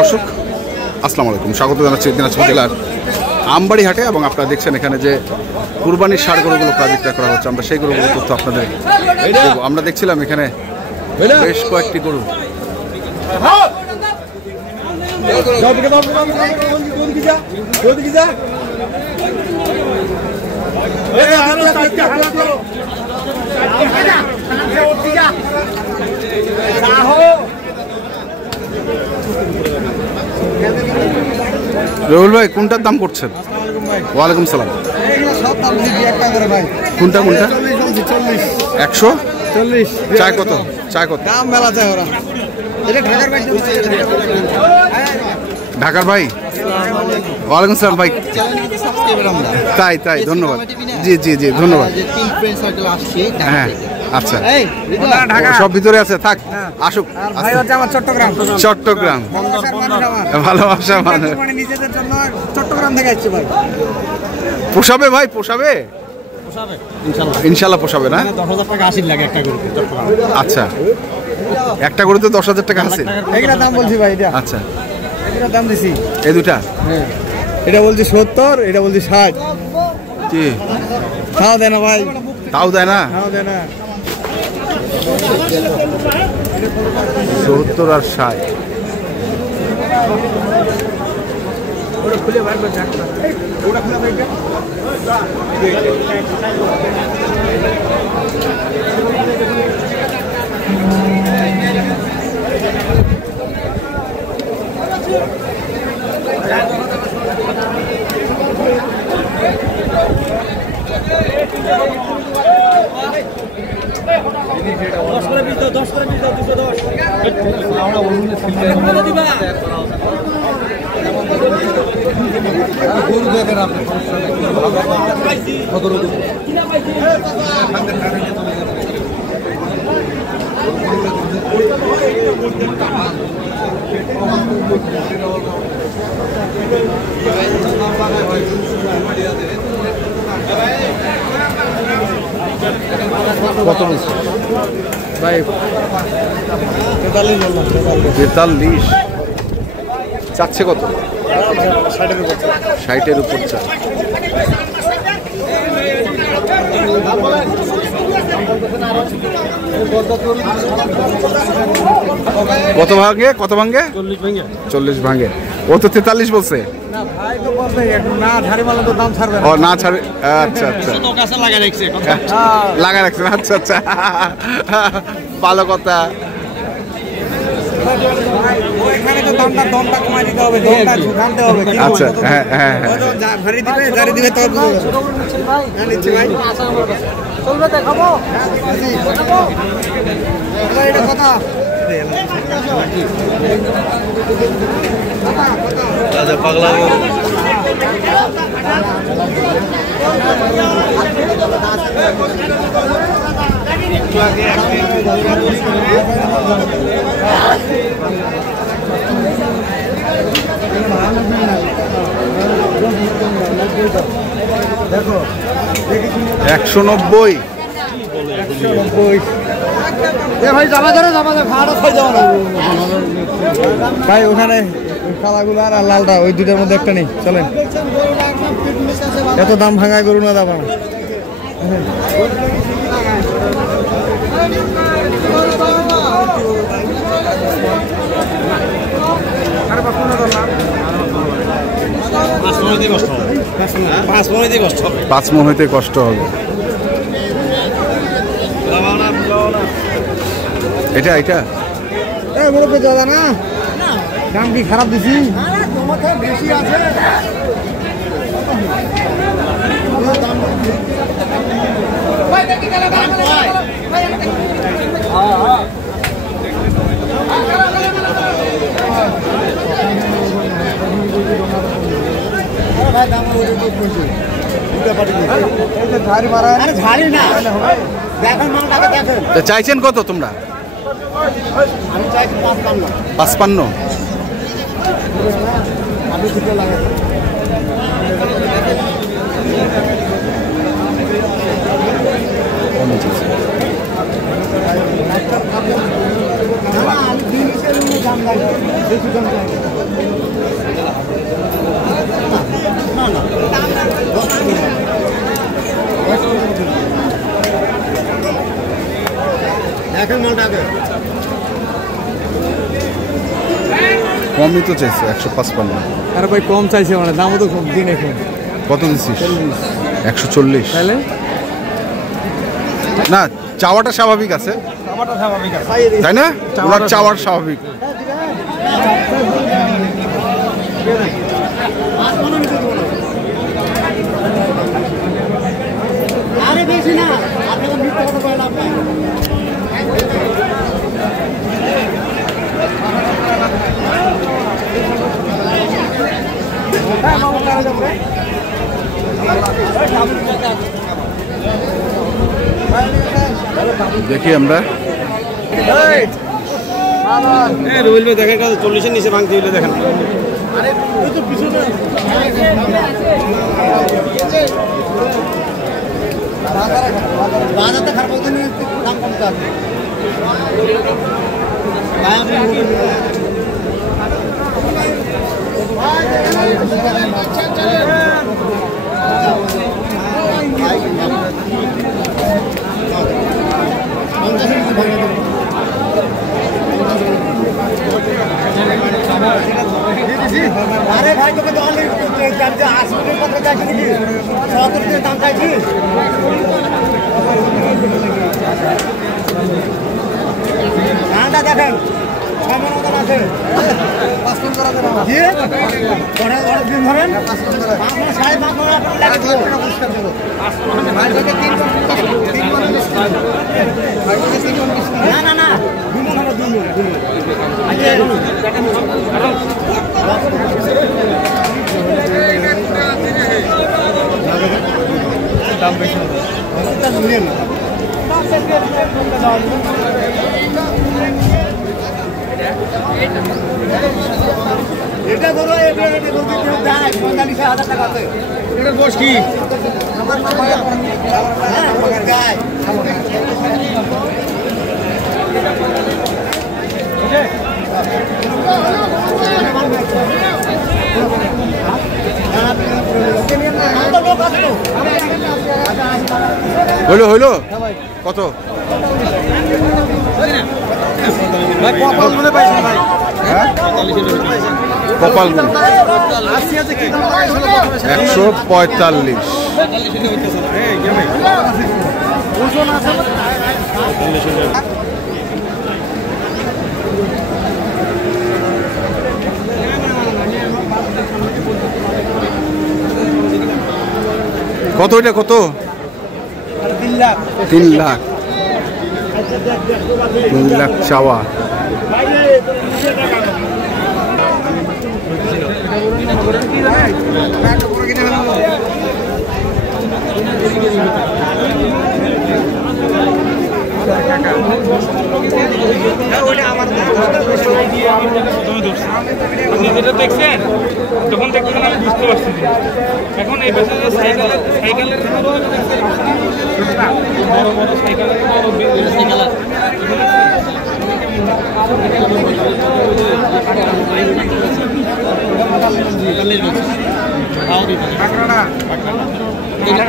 দর্শক আসসালামু আলাইকুম, স্বাগত জানাচ্ছি দিনাজপুর জেলার আমবাড়ি হাটে। এবং আপনারা দেখছেন এখানে যে কুরবানির ষাঁড় গরুগুলো প্রায় বিক্রয় করা হচ্ছে, আমরা সেই গরুগুলোর তথ্য আপনাদের দেব। আমরা দেখছিলাম এখানে বেশ কয়েকটি গরু। রহুল ভাই কোনটার দাম করছেন? ওয়ালাইকুম সালাম। কোনটা কোনটা? 140। চায় কত? চায় কত? দাম মেলা চায় ওরা। এটা ঢাকার ভাই। ওয়ালাইকুম সালাম ভাই। তাই তাই, ধন্যবাদ। জি জি জি, ধন্যবাদ। হ্যাঁ আচ্ছা, সব ভিতরে আছে, থাক আসুক। ভাই হচ্ছে আমার চট্টগ্রাম। চট্টগ্রাম, ভালোবাসা মানে নিজেদের জন্য চট্টগ্রাম থেকে আসছে ভাই। পোষাবে ভাই? পোষাবে ইনশাল্লাহ পোষাবে না? 10,000 টাকা হাসিল লাগে একটা গরুতে চট্টগ্রাম। আচ্ছা, একটা গরুতে 10,000 টাকা হাসিল? এটা দাম বলছি ভাই। এটা আচ্ছা, এটা দাম দিছি এই দুটা। হ্যাঁ, এটা বলছি 70, এটা বলছি 60। কি তাও দেয় না ভাই? তাও দেয় না? তাও দেয় না। 70 আর 60। কত ভাই? 43 চাচ্ছে কত? 60-এর উপর চা। কত ভাঙে? কত ভাঙে? 40 ভাঙে। ও তো 43 বলছে। ও না ছাড়বে। আচ্ছা আচ্ছা, লাগা রাখছেন। আচ্ছা আচ্ছা, ভালো কথা। আচ্ছা হ্যাঁ হ্যাঁ হ্যাঁ, পাগলা দেখো 190। ভাই জামা ধরে ভাই ওখানে কালাগুলো আর লালটা, ওই দুটার মধ্যে একটা নেই। চলেন, এত দাম ভাঙায় গরু না দাম। পাঁচ মন হইতে কষ্ট হবে। এটা এটা দাদা না, দাম কি খারাপ দিছি? বেশি আছে। চাইছেন কত তোমরা? 55। কমই তো চাইছে 155। আরে ভাই কম চাইছে মানে দামও তো কম দিন এখন। কত দিচ্ছিস? 140। তাহলে না, চাওয়াটা স্বাভাবিক আছে, তাই না? ওনার চাওয়ার স্বাভাবিক। আরে বেশি না, আপনারা মিথ্যা কথা বলেন আপনি। দেখি আমরা রুবেল ভাই দেখেন 40-এর নিচে ভাঙতে হইলে দেখেন। বাজারটা খারাপ হতে দাম কমতে আছে। আরে ভাই তোকে তো অনেক 80 কথা চাইছি নাকি 70 দাম চাইছি। ধানটা দেখেন কেমন ওজন আছে। 5 টন করা দেন আমার। জি অনেক দিন ধরেন 5 টন করা। আপনার 5.5 টন আপনার লাগে দিব। ভাই থেকে 3 টন 3 টন ভাই থেকে 3 টন না না না 2 টন হবে 2 টন। দাম বেশি এটা ধরেন না। এটা ধরো এটা বলতে যায় 45,000 টাকা আছে। এটার বয়স কি? আমার নাম হ্যাঁ গায়। হইলো হইলো কত? ভাই কপাল মনে পাইছেন ভাই? হ্যাঁ কপাল 145। কত এটা কত? 3 লাখ 3 লাখ। 3 লাখ চাওয়া। যেটা দেখছেন তখন দেখতেছেন আমি বুঝতে পারছি। এখন এই পাশে সাইকেলের বড় বড় সাইকেলের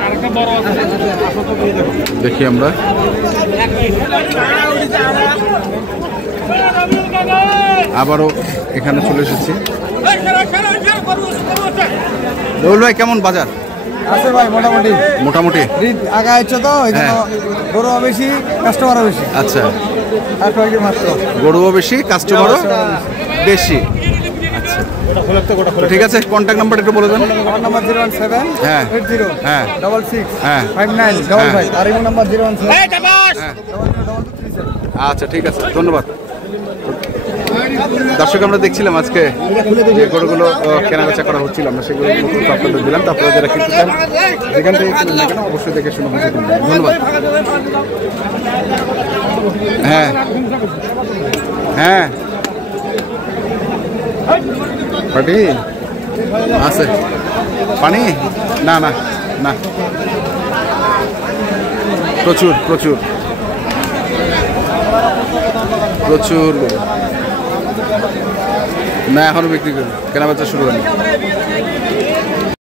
আরেকটা বড় আছে দেখি আমরা আবারও এখানে চলে এসেছি। রুবেল ভাই কেমন বাজার? আছে ভাই মোটামুটি মোটামুটি আগা হচ্ছে তো এখানে গরু বেশি কাস্টমারও বেশি। আচ্ছা, আর কয়েকটি মাত্র গরুও বেশি কাস্টমারও বেশি। আচ্ছা ঠিক আছে, কন্ট্যাক্ট নাম্বার একটু বলে দেন। আমার নাম্বার 017 হ্যাঁ 80 হ্যাঁ 66 হ্যাঁ 5955 আর এই নাম্বার 017 হ্যাঁ। আচ্ছা ঠিক আছে, ধন্যবাদ। দর্শক আমরা দেখছিলাম আজকে যে গরুগুলো কেনাবেচা করা হচ্ছিল, আমরা সেগুলো আপনাদের দিলাম। তারপরে যারা কিনতে চান যেখান থেকে কিনুন না কেন অবশ্যই দেখে শুনে বুঝে কিনবেন। ধন্যবাদ। হ্যাঁ হ্যাঁ পাটি আছে পানি? না না না, প্রচুর প্রচুর প্রচুর না এখনো বিক্রি করি কেনা বেচা শুরু হয়নি